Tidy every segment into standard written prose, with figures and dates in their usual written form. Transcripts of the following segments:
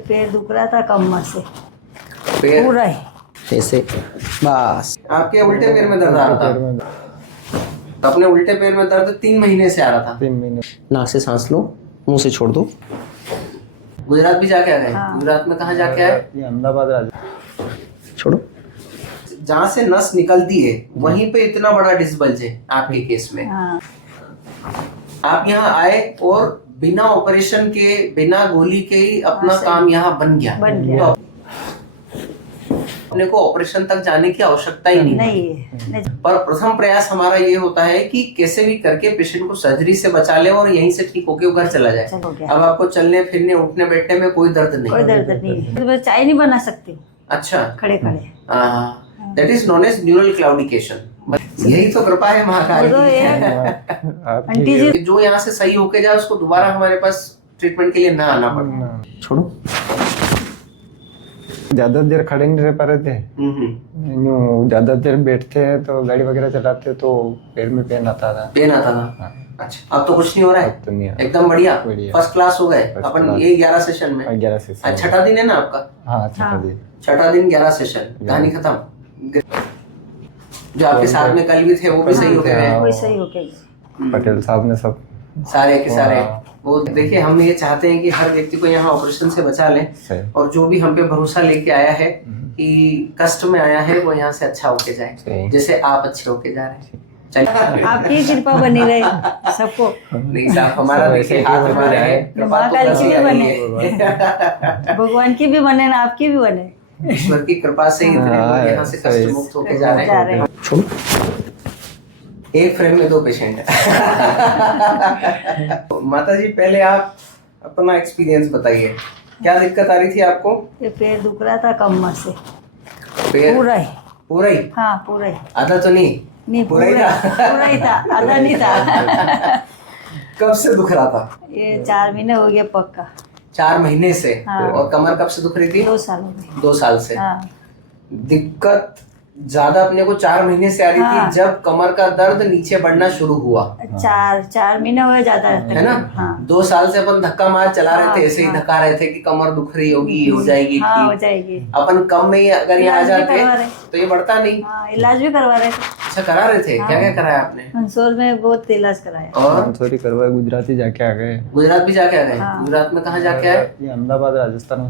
पैर दुख रहा था कमर से पैर पूरा ही। ऐसे बस। आपके उल्टे पैर में दर्द आ रहा था? तो अपने उल्टे पैर में दर्द 3 महीने से आ रहा था। 3 महीने। नाक से सांस लो, मुंह से छोड़ दो। गुजरात भी जाके आ गए? हाँ। गुजरात में कहाँ जाके आए? ये अहमदाबाद राजस्थान। छोड़ो। जहाँ से नस निकलती है वहीं पे इतना बड़ा डिस्बल्ज है आपके केस में। हाँ। आप यहाँ आए और बिना ऑपरेशन के, बिना गोली के ही अपना हाँ, सही। काम यहाँ बन गया। गया। तो अपने को ऑपरेशन तक जाने की आवश्यकता ही नहीं नहीं। पर प्रथम प्रयास हमारा ये होता है कि कैसे भी करके पेशेंट को सर्जरी से बचा ले और यहीं से ठीक होके घर चला जाए। अब आपको चलने फिरने उठने बैठने में कोई दर्द नहीं। कोई दर्द नहीं है। तो मैं चाय नहीं बना सकती हूँ अच्छा। खड़े खड़े। That is known as neural claudication. यही तो कृपा है महाकाल तो की। आंटी जी जो यहाँ से सही होके जाए उसको दोबारा हमारे पास ट्रीटमेंट के लिए ना आना पड़े। छोड़ो। ज्यादा देर खड़े नहीं रह पा रहे थे। यूं ज्यादा देर बैठते हैं तो गाड़ी वगैरह चलाते हैं तो पैर में पेन आता था। पेन आता था? अच्छा, अब तो कुछ नहीं हो रहा है? अब तो नहीं है। एकदम बढ़िया, फर्स्ट क्लास हो गए First अपन class। ये 11 सेशन में। 11 से आज छठा दिन है ना आपका? हाँ छठा दिन। छठा दिन 11 सेशन, कहानी खत्म। जो आपके साथ में कल भी थे वो भी सही हो गए? कोई सही हो गई। पटेल साहब ने सब सारे के सारे। वो देखिए, हम ये चाहते हैं कि हर व्यक्ति को यहाँ ऑपरेशन से बचा लें सही। और जो भी हम पे भरोसा लेके आया है कि कष्ट में आया है वो यहाँ से अच्छा होके जाए, सही। जैसे आप अच्छे होके जा रहे हैं। चलिए, आपकी कृपा बनी रहे सबको। नहीं साहब, हमारा देखिए हाथ हमारे है, कृपा तो महाकाल की भी बनी बने, है। भगवान की भी बने ना आपकी भी बने। ईश्वर की कृपा से ही इतने लोग यहाँ से कष्ट मुक्त होके जा रहे हैं। छोड़ो। एक फ्रेम में 2 पेशेंट है। माता जी, पहले आप अपना एक्सपीरियंस बताइए, क्या दिक्कत आ रही थी आपको? ये पैर दुख रहा था कमर से पैर पूरा ही। पूरा ही? हाँ पूरा ही। आधा तो नहीं? नहीं पूरा ही था? पूरा ही था, आधा नहीं था। कब से दुख रहा था? ये 4 महीने हो गया पक्का। 4 महीने से? हाँ। और कमर कब से दुख रही थी? 2 साल हो गए। 2 साल से? हाँ। दिक्कत ज्यादा अपने को 4 महीने से आ रही हाँ। थी जब कमर का दर्द नीचे बढ़ना शुरू हुआ, 4 महीने हुए ज्यादा है ना? हाँ। 2 साल से अपन धक्का मार चला रहे थे, हाँ, ऐसे ही हाँ। धक्का रहे थे कि कमर दुख रही होगी, ये हो जाएगी हाँ हो ठीक। जाएगी। अपन कम में ही अगर यहाँ आ इलाज भी जाते करवा रहे। तो ये बढ़ता नहीं। हाँ इलाज भी करवा रहे थे। अच्छा, करा रहे थे? क्या क्या कराया आपने? मंदसौर में बहुत इलाज कराया। और मंसूरी करवाए, गुजराती जाके आ गए। गुजरात भी जाके आ गए? हाँ। गुजरात में कहाँ जाके आए? ये अहमदाबाद राजस्थान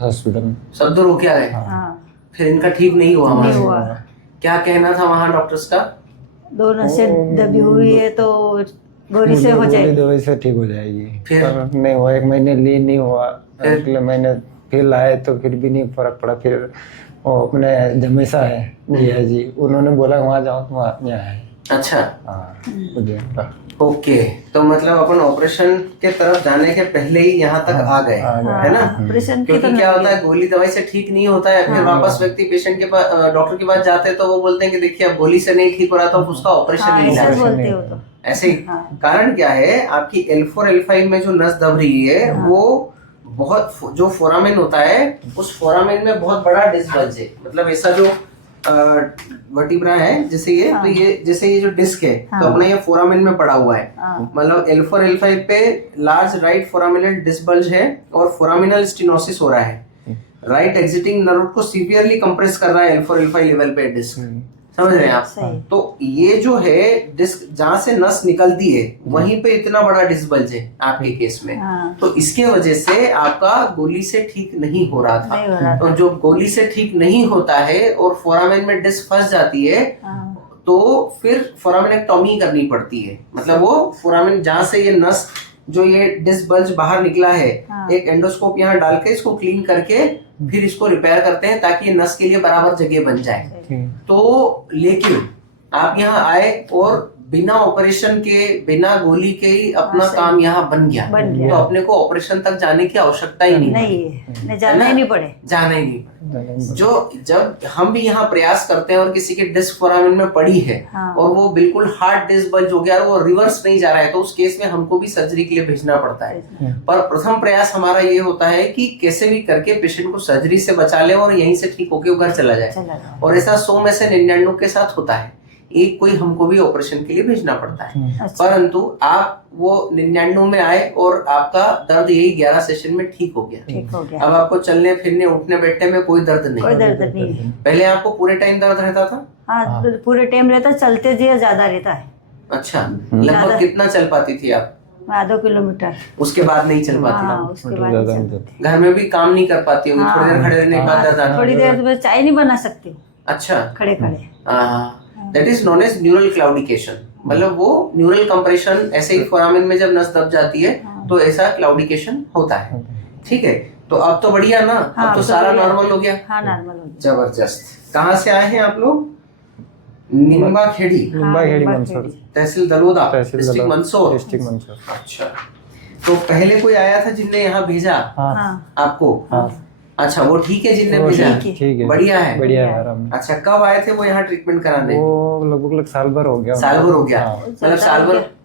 हॉस्पिटल में। सब दूर होके आ गए? हाँ फिर इनका ठीक नहीं हुआ नहीं वहाँ? हुआ। क्या कहना था वहाँ डॉक्टर्स का? 2 नसें दबी हुई है तो गोली से हो गोली जाएगी। दवाई से ठीक हो जाएगी। फिर? पर नहीं हुआ, 1 महीने लिए नहीं हुआ। अगले महीने फिर लाए तो फिर भी नहीं फर्क पड़ा। फिर वो अपने जमेसा है भैया जी, उन्होंने बोला वहाँ जाओ तो वहाँ यहाँ है। अच्छा, हाँ उज्जैन। ओके। तो मतलब अपन ऑपरेशन के तरफ जाने के पहले ही यहाँ तक आ गए, है ना? ऑपरेशन की क्योंकि तो क्या होता है, गोली दवाई से ठीक नहीं होता है, फिर वापस व्यक्ति पेशेंट के पास, डॉक्टर के पास जाते हैं तो वो बोलते हैं कि देखिए अब गोली से नहीं ठीक हो रहा तो उसका ऑपरेशन हाँ ही ऐसा नहीं। बोलते हो तो। ऐसे ही हाँ। कारण क्या है, आपकी L4 L5 में जो नस दब रही है वो बहुत, जो फोरामेन होता है उस फोरामेन में बहुत बड़ा डिस्बल्ज है। मतलब ऐसा जो वर्टिब्रा है जैसे ये, तो ये जैसे ये जो डिस्क है तो अपना ये फोरामेन में पड़ा हुआ है। मतलब L4 L5 पे लार्ज राइट फोरामिनल डिस्बल्ज है और फोरामिनल स्टेनोसिस हो रहा है। राइट एग्जिटिंग नर्व को सीवियरली कंप्रेस कर रहा है L4 L5 लेवल पे डिस्क। समझ रहे हैं आप? तो ये जो है डिस्क, जहाँ से नस निकलती है वहीं पे इतना बड़ा डिस्बल्ज है आपके केस में। हाँ। तो इसके वजह से आपका गोली से ठीक नहीं हो रहा था। नहीं हो रहा तो जो गोली से ठीक नहीं होता है और फोरामेन में डिस्क फंस जाती है तो फिर फोरामेनेक्टॉमी करनी पड़ती है। मतलब वो फोरामेन, जहाँ से ये नस, जो ये डिस्क बल्ज बाहर निकला है, एक एंडोस्कोप यहाँ डाल के इसको क्लीन करके फिर इसको रिपेयर करते हैं ताकि ये नस के लिए बराबर जगह बन जाए। तो लेकिन आप यहाँ आए और बिना ऑपरेशन के, बिना गोली के ही अपना काम यहाँ बन गया। तो अपने को ऑपरेशन तक जाने की आवश्यकता ही नहीं जाना ही नहीं पड़े। जाना ही नहीं। जो जब हम भी यहाँ प्रयास करते हैं और किसी के डिस्क फोरामेन में पड़ी है और वो बिल्कुल हार्ड डिस्क बल्ज हो गया और वो रिवर्स नहीं जा रहा है, तो उस केस में हमको भी सर्जरी के लिए भेजना पड़ता है। पर प्रथम प्रयास हमारा ये होता है कि कैसे भी करके पेशेंट को सर्जरी से बचा ले और यहीं से ठीक होके घर चला जाए। और ऐसा 100 में से 99 के साथ होता है एक कोई हमको भी ऑपरेशन के लिए भेजना पड़ता है। अच्छा। परंतु आप वो 99 में आए और आपका दर्द यही 11 सेशन में ठीक हो गया। ठीक हो गया, अब आपको चलने फिरने उठने बैठने में कोई दर्द कोई नहीं। दर्द नहीं है। पहले आपको पूरे टाइम दर्द रहता था? हाँ, पूरे टाइम रहता, चलते जी ज्यादा रहता है। अच्छा, लगभग कितना चल पाती थी आप? आधा किलोमीटर। उसके बाद नहीं चल पाती? हाँ, उसके बाद नहीं चलती। घर में भी काम नहीं कर पाती होंगी? थोड़ी देर खड़े रहने के बाद दर्द आता? थोड़ी देर तो मैं चाय नहीं बना सकती हूँ अच्छा, खड़े खड़े। That is known as neural claudication. मतलब वो न्यूरल कंप्रेशन, ऐसे ही फोरामेन में जब नस दब जाती है तो ऐसा क्लाउडिकेशन होता है। ठीक है, तो अब तो बढ़िया ना? अब तो सारा नॉर्मल हो गया? हाँ, नॉर्मल हो गया। जबरदस्त। कहाँ से आए हैं आप लोग? निम्बा खेड़ी, मंदसौर, तहसील दलोदा, तहसील डिस्ट्रिक्ट दलोदा, मंदसौर। डिस्ट्रिक्ट मंदसौर। अच्छा, तो पहले कोई आया था जिनने यहाँ भेजा हाँ, आपको? हाँ, अच्छा, वो ठीक है जिनने वो भेजा? ठीक ठीक है, बढ़िया है। बढ़िया है आराम। अच्छा, कब आए थे वो यहाँ ट्रीटमेंट कराने? वो लगभग साल भर हो गया। साल भर हो गया? हाँ। मतलब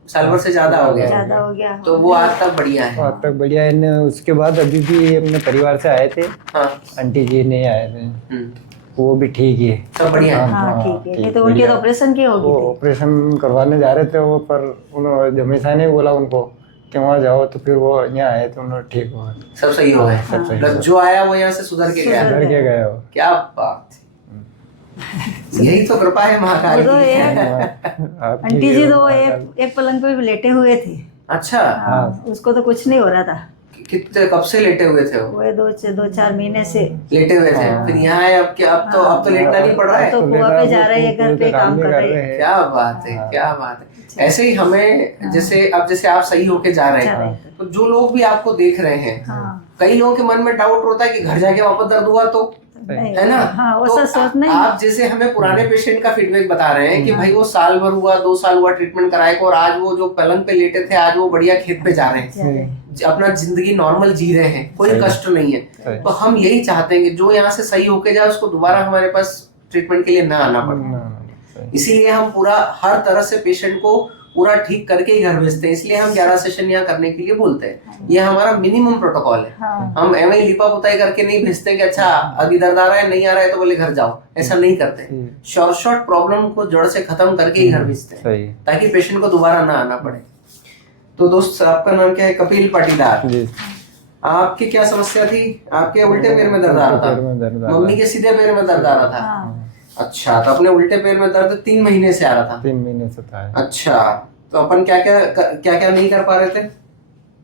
साल भर से ज्यादा हो गया? ज्यादा हो गया। तो वो आज तक बढ़िया है? आज तक बढ़िया है। उसके बाद अभी भी अपने परिवार से आए थे, हाँ। आंटी जी नहीं आए थे, हम्म, वो भी ठीक है। सब बढ़िया है? हाँ, ठीक है। नहीं तो उनके तो ऑपरेशन की वो होगी थी। ऑपरेशन करवाने जा रहे थे वो, पर उन्होंने जमेसा ने बोला उनको कि वहाँ जाओ, तो फिर वो यहाँ आए तो उन्होंने ठीक हुआ। सब सही हो गए? सब सही मतलब जो आया वो यहाँ से सुधर के गया? घर के गए हो। क्या बात है। यही तो कृपा है महाकाल वो तो की। आप आंटी जी तो एक पलंग पे भी लेटे हुए थे। अच्छा, हाँ, उसको तो कुछ नहीं हो रहा था। कितने कब से लेटे हुए थे वो? वो 2-4 महीने से लेटे हुए थे, फिर यहाँ आए। अब क्या, अब तो लेटना नहीं पड़ रहा है? तो कुआ पे जा रहे हैं, घर पे काम कर रहे हैं। क्या बात है, क्या बात है। ऐसे ही हमें जैसे आप सही होके जा रहे हैं, तो जो लोग भी आपको देख रहे हैं, कई लोगों के मन में डाउट होता है कि घर जाके वापस दर्द हुआ तो, है ना? हाँ, वो तो सब सोच नहीं। आप जैसे हमें पुराने पेशेंट का फीडबैक बता रहे हैं कि भाई वो साल भर हुआ, 2 साल हुआ ट्रीटमेंट कराए को, और आज वो जो पलंग पे लेटे थे आज वो बढ़िया खेत पे जा रहे हैं, अपना जिंदगी नॉर्मल जी रहे हैं, कोई कष्ट नहीं है। तो हम यही चाहते हैं कि जो यहाँ से सही होके जाए उसको दोबारा हमारे पास ट्रीटमेंट के लिए ना आना पड़े। इसीलिए हम पूरा हर तरह से पेशेंट को पूरा ठीक करके ही घर भेजते हैं। इसलिए हम 11 सेशन यहाँ करने के लिए बोलते हैं। ये हमारा मिनिमम प्रोटोकॉल है। हम एवं लिपा पुताई करके नहीं भेजते कि अच्छा अभी दर्द आ रहा है, नहीं आ रहा है तो बोले घर जाओ, ऐसा नहीं करते। शॉर्ट प्रॉब्लम को जड़ से खत्म करके ही घर भेजते हैं, ताकि पेशेंट को दोबारा ना आना पड़े। तो दोस्त, आपका नाम क्या है? कपिल पाटीदार। आपकी क्या समस्या थी? आपके उल्टे पैर में दर्द आ रहा था, मम्मी के सीधे पैर में दर्द आ रहा था। अच्छा, तो अपने उल्टे पैर में दर्द 3 महीने से आ रहा था? 3 महीने से था। अच्छा, तो अपन क्या क्या नहीं कर पा रहे थे?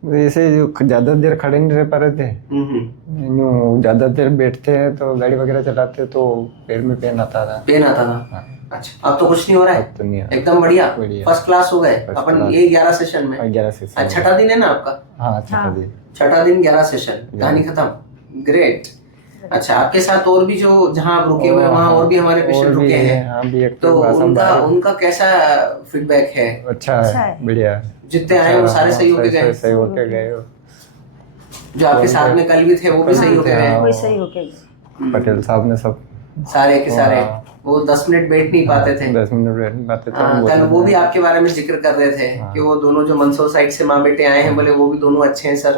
वैसे ज्यादा देर खड़े नहीं रह पा रहे थे, यूं ज्यादा देर बैठते हैं तो गाड़ी वगैरह चलाते तो पैर में पेन आता था। हाँ। अच्छा, अब तो कुछ नहीं हो रहा है? तो नहीं, एकदम बढ़िया, फर्स्ट क्लास हो गए अपन। ये 11 सेशन में 11 सेशन। छठा दिन है ना आपका? हाँ, छठा दिन। छठा दिन 11 सेशन, कहानी खत्म। ग्रेट। अच्छा, आपके साथ और भी जो जहाँ आप रुके हुए वहाँ और भी हमारे पेशेंट रुके हैं, तो उनका कैसा फीडबैक है? अच्छा है, बढ़िया। जितने आए वो सारे सही होके गए? सही होके गए। जो आपके साथ में कल भी थे वो भी सही होके गए? वही सही होके गए। पटेल साहब ने सब सारे के सारे। वो 10 मिनट बैठ नहीं पाते थे? 10 मिनट बैठ नहीं पाते थे। कल वो भी आपके बारे में जिक्र कर रहे थे कि वो दोनों जो मंदसौर साइड से माँ बेटे आए हैं, बोले वो भी दोनों अच्छे हैं सर।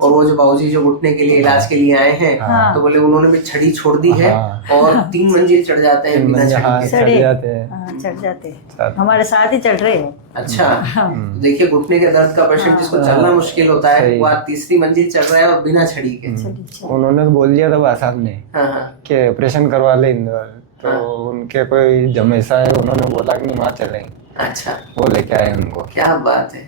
और वो जो बाबूजी जो घुटने के लिए इलाज के लिए आए हैं, तो बोले उन्होंने भी छड़ी छोड़ दी है और 3 मंजिल चढ़ जाते हैं बिना छड़ी के। चढ़ जाते हमारे साथ ही चढ़ रहे हैं। अच्छा, देखिए घुटने के दर्द का पेशेंट जिसको चलना मुश्किल होता है, वो आज 3री मंजिल चढ़ रहा है और बिना छड़ी के। उन्होंने बोल दिया था बा साहब ने कि ऑपरेशन करवा ले, तो उनके कोई जमेसा है, उन्होंने बोला कि वहाँ चलेंगे। अच्छा, वो लेके आए उनको। क्या बात है,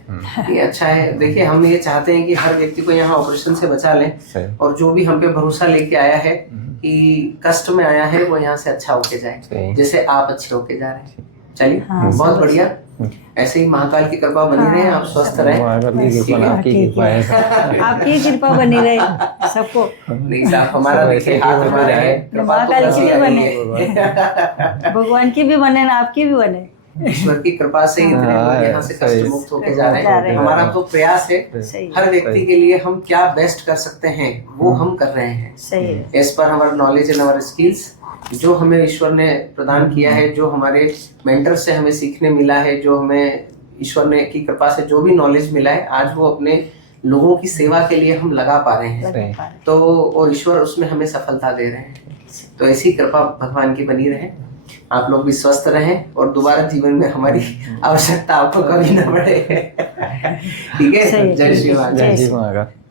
ये अच्छा है। देखिए, हम ये चाहते हैं कि हर व्यक्ति को यहाँ ऑपरेशन से बचा लें, और जो भी हम पे भरोसा लेके आया है कि कष्ट में आया है, वो यहाँ से अच्छा होके जाए, जैसे आप अच्छे होके जा रहे हैं। चलिए, बहुत बढ़िया। ऐसे ही महाकाल की कृपा बनी रहे, आप स्वस्थ रहें। आपकी कृपा बनी रहे सबको। नहीं साहब, हमारा देखिए हाथ हमारे है, महाकाल की भी बने, भगवान की भी बने ना, आपकी भी बने। ईश्वर की कृपा से इतने लोग यहाँ से कष्ट मुक्त होके जा रहे हैं। हमारा तो प्रयास है हर व्यक्ति के लिए हम क्या बेस्ट कर सकते हैं वो हम कर रहे हैं, एज पर हमारा नॉलेज एंड हमारे स्किल्स, जो हमें ईश्वर ने प्रदान किया है, जो हमारे मेंटर से हमें सीखने मिला है, जो हमें ईश्वर ने की कृपा से जो भी नॉलेज मिला है, आज वो अपने लोगों की सेवा के लिए हम लगा पा रहे हैं। तो और ईश्वर उसमें हमें सफलता दे रहे हैं। तो ऐसी कृपा भगवान की बनी रहे। आप लोग भी स्वस्थ रहें और दोबारा जीवन में हमारी आवश्यकता आपको कभी ना पड़े। ठीक है, सही, जय श्री महाकाल। जय श्री महाकाल।